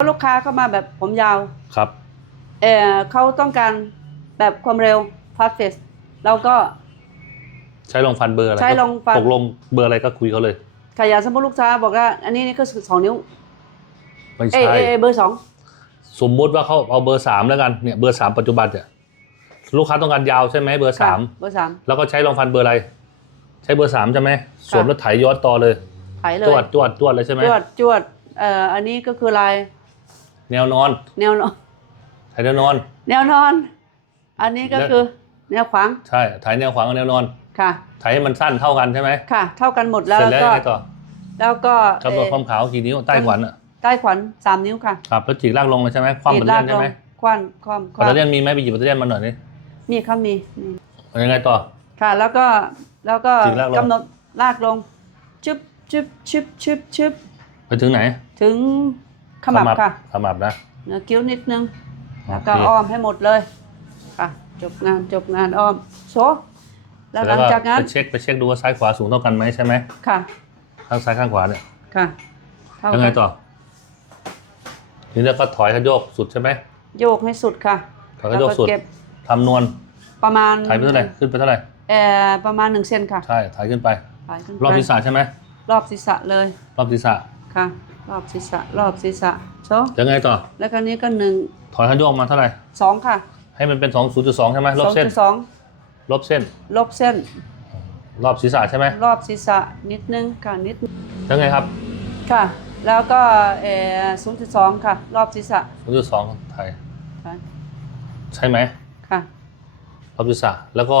ลูกค้าเข้ามาแบบผมยาว ครับ เออเขาต้องการแบบความเร็ว fast f a c e เราก็ ใช้ลองฟันเบอร์อะไรใช้ลองฟัน ตกลงเบอร์อะไรก็คุยเขาเลย ขยายสมมติลูกค้าบอกว่า อันนี้นี่ก็สองนิ้ว ไม่เอยใช่ เอยเอยเบอร์สองสมมุติว่าเขาเอาเบอร์สามแล้วกันเนี่ยเบอร์สามปัจจุบันเนี่ยลูกค้าต้องการยาวใช่ไหมเบอร์สามเบอร์สาม แล้วก็ใช้ลองฟันเบอร์อะไร ใช้เบอร์สามใช่ไหมสวมแล้วไถย้อนต่อเลย ไถเลจยวดจวดจวดเลยใช่ไหมจวดจวดเอ่ออันนี้ก็คือลาย แนวนอนแนวนอนไถแนวนอน แนวนอน อันนี้ก็และคือแนวขวางใช่ไถแนวขวางกับแนวนอนค่ะไถให้มันสั้นเท่ากันใช่ไหมค่ะ เท่ากันหมดแล้วเสร็จแล้วก็ยังไงต่อแล้วก็กำหนดเอ่อความขาวกี่นิ้วใต้ขวัญอะใต้ขวัญสามนิ้วค่ะครับแล้วจีกลากลงเลยใช่ไหมความกบัรีตดเตอลาร์กเลียนลใช่งไหมควันความบัตเตอร์เลียนมีไหมไปหยิบบัตเตอร์เลียนมาหน่อยนี่มีเขามีมียังไงต่อค่ะ แล้วก็แล้วก็จีกลากลงกำหนดลากลงชึบชึบชึบชึบชึบไปถึงไหน ถึง ขมับค่ะขมับนะเนื้อคิ้วนิดนึง แล้วก็โอเคอ้อมให้หมดเลย ค่ะ จบงานจบงานอ้อมโชว์แล้วหลังจากนั้นไปเช็คไปเช็คดูว่าซ้ายขวาสูงเท่ากันไหมใช่ไหมค่ะข้างซ้ายข้างขวาเนี่ยค่ะเท่ายังไงกันต่อทีนี้เราก็ถอยขยโยกสุดใช่ไหมโยกให้สุดค่ะถอยขยโยกสุดแล้วเก็บทำนวลประมาณถ่ายไปเท่าไหร่ขึ้นไปเท่าไหร่เอ่อประมาณหนึ่งเซนค่ะใช่ถ่ายขึ้นไปถ่ายขึ้นไปรอบศีรษะใช่ไหมรอบศีรษะเลย รอบศีรษะค่ะ รอบศีรษะรอบศีรษะโชว์ยังไงต่อ แล้วก็นี้ก็หนึ่งถอยขยโยกมาเท่าไหร่ สองค่ะให้มันเป็นสองศูนย์จุดสองใช่ไหมลสบองเส้น จุดสองลบเส้น ลบเส้น รอบศีรษะใช่ไหมรอบศีรษะนิดนึงค่ะนิดนึงยังไงครับค่ะ แล้วก็เอ่อศูนย์จุดสองค่ะ รอบศีรษะศูนย์จุดสองถ่ายค่ะใช่ไหมค่ะรอบศีรษะแล้วก็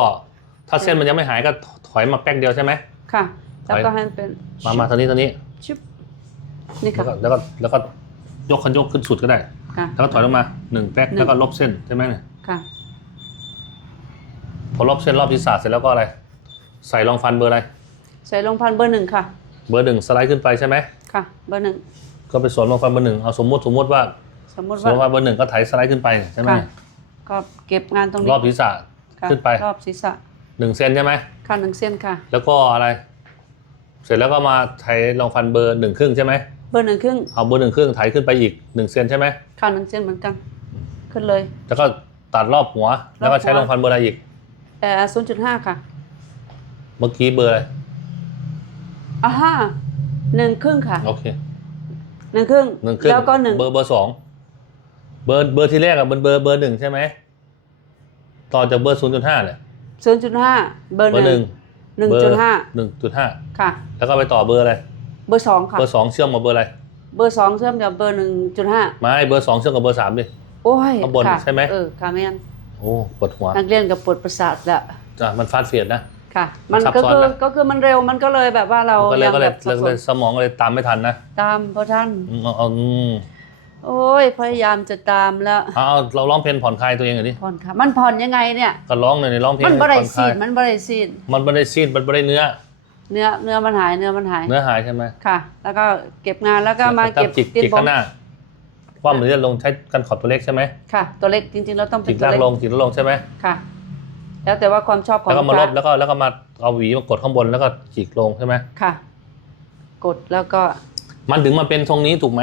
ถ้าเส้นมันยังไม่หายก็ถอยมาแป๊กเดียวใช่ไหม ค่ะ แล้วก็ให้มันเป็นมามาทางนี้ทางนี้ ชิบ นี่แล้วค่ะก็แล้วก็แล้วก็ยกคันยกขึ้นสุดก็ได้ ค่ะ แล้วก็ถอยลงมาหนึ่งแป๊กหนึ่ง แล้วก็ลบเส้นใช่ไหมเนี่ยค่ะ พอลบเส้นรอบศีรษะเสร็จแล้วก็อะไร ใส่รองฟันเบอร์อะไร ใส่ลงพันเบอร์หนึ่งค่ะ เบอร์หนึ่งสไลด์ขึ้นไปใช่ไหมค่ะ เบอร์หนึ่งก็ไปสวมรองฟันเบอร์หนึ่งเอาสมมติสมมติว่าสมมติสมมว่าติว่าเบอร์หนึ่งก็ไถสไลด์ขึ้นไปใช่ไหมค่ะก็เก็บงานตรงนี้รอบศีรษะ ค่ะขึ้นไป รอบศีรษะหนึ่งเซนใช่ไหมค่ะหนึ่งเส้นค่ะ แล้วก็อะไร เสร็จแล้วก็มาไถรองฟันเบอร์หนึ่งครึ่งใช่ไหม เบอร์หนึ่งครึ่งเอาเบอร์หนึ่งครึ่งไถขึ้นไปอีกหนึ่งเซนใช่ไหมค่ะหนึ่งเส้นเหมือนกัน ขึ้นเลย แล้วก็ตัดรอบหัว แล้วก็ใช้รอบหัวรองฟันเบอร์อะไรอีกเอ่อศูนย์จุดห้าค่ะ เมื่อกี้เบอร์อะไรอ่าห้าหนึ่งครึ่งค่ะโอเคหนึ่งครึ่งหนึ่งครึ่งแล้วก็หนึ่งเบอร์เบอร์สองเบอร์เบอร์ที่แรกอะเบอร์เบอร์เบอร์หนึ่งใช่ไหมต่อจากเบอร์ศูนย์จุดห้าเนี่ยศูนย์จุดห้าเบอร์เบอร์หหนึ่นึ่งงหนึ่งเบอร์จุดห้าหนึ่งจุดห้าค่ะ แล้วก็ไปต่อเบอร์อะไร เบอร์สองค่ะเบอร์สองเชื่อมกับเบอร์อะไร เบอร์สองเชื่อมกับเบอร์หนึ่งจุดห้าไม่เบอร์สองเชื่อมกับเบอร์สามดิโอ้ยข้างบนค่ะใช่ไหมเออค่ะแม่นโอ้ปวดหัวนักเรียนกับปวดประสาทละจ้ะมันฟาดเฟียดนะค่ะ มันซับก็ซ้อนคือนะก็คือมันเร็วมันก็เลยแบบว่าเราก็เลยยังก็เลแบยบสับสเลยนสมองก็เลยตามไม่ทันนะ ตามเพราะท่านอืมเอาเอาอืมโอ้ยพยายามจะตามแล้วเอาเอาเราร้องเพลงผ่อนคลายตัวเองหน่อยดิผ่อนค่ะมันผ่อนยังไงเนี่ยก็ร้องหน่อยดิร้องเพลงมันบผ่ริอนคสีลายดมันบริสีดมันไม่ได้ซีดมันไม่ได้เนื้อ เนื้อเนื้อมันหายเนื้อมันหาย เนื้อหายใช่ไหมค่ะ แล้วก็เก็บงานแล้วก็มาแล้วเก็บจิกติดจิกบข้างหน้า ความหรือจะลงใช้กันขอบตัวเล็กใช่ไหมค่ะ ตัวเล็กจริง ๆ เราต้องเป็จินกตัวล่างเล็กลงจิกแล้วลงใช่ไหมค่ะ แล้วแต่ว่าความชอบของแล้วก็มาลลูบค้แล้วก็แล้วก็มาเอาหวีมากดข้างบนแล้วก็จิกลงใช่ไหมค่ะ กดแล้วก็ มันถึงมาเป็นทรงนี้ถูกไหม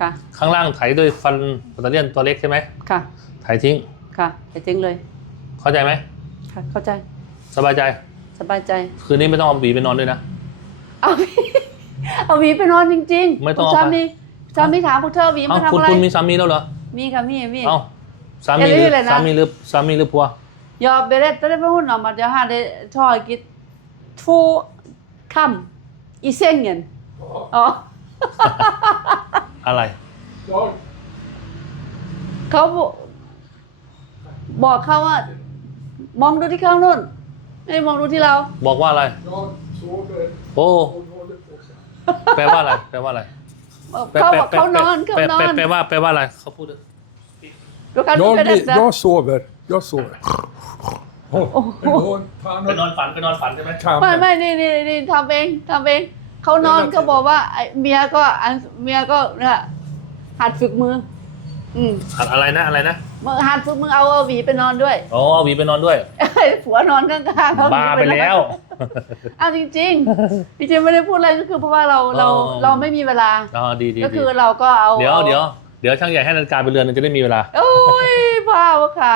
ค่ะ ข้างล่างไถด้วยฟันปัตเตอร์เลียนตัวเล็กใช่ไหมค่ะ ไถทิ้งค่ะไปทิ้งเลย เข้าใจไหมค่ะเข้าใจ สบายใจ สบายใจ คืนนี้ไม่ต้องเอาหวีไปนอนด้วยนะ เอาหวีเอาหวีไปนอนจริงๆไม่ต้องเอาสาไป มีสามีถามพวกเธอหวีเอ้ามาทำคุณอะไร คุณมีสามีแล้วเหรอ มีค่ะมีมี เอ้าสามีหเอ้รืยอเลยนะ สามีหรือสามีหรือผัว Jag berättade för honom att jag hade tagit två kam i sängen. Ja. อะไร Jag, เขาบอกบอกเขาว่ามองดูที่เขานู่น ไม่ได้มองดูที่เรา บอกว่าอะไร jag sover, โอ้ hon håller på så här. แปลว่าอะไร แปลว่าอะไรเขาบอกเขานอนเขาแปลนอแปลนแปลว่าแปลว่าอะไรเขาพูดดิดูกันดู Jag, กัน li- นะ jag sover, jag sover. Oh, men hon, ไปนอน fan ฝันไปนอนฝันใช่ไหมไม่ kammen. ไม่นี่นี่นี่ทำเองทำเองเขานอนเดี๋ยวนะเขาบอกว่าไอ้เมียก็อันเมียก็เนี่ยหัดฝึกมือ อืมอะไรนะอะไรนะมือหัดฝึกมือเอาเอาหวีไปนอนด้วยอ๋อเอาหวีไปนอนด้วยผัวนอนข้างๆเอหบ้าไปแล้ว อ้าวจริงๆจริงๆไม่ได้พูดอะไรก็คือเพราะว่าเราเราอ๋อ เราไม่มีเวลา อ๋อดีดีก็ดีคือเราก็เอาเดี๋ยวอาเดี๋ยวเดี๋ยวช่างใหญ่ให้นาฬิกาไปเรือนหนึงจะได้มีเวลา โอ้ยบ้าวะค่ะ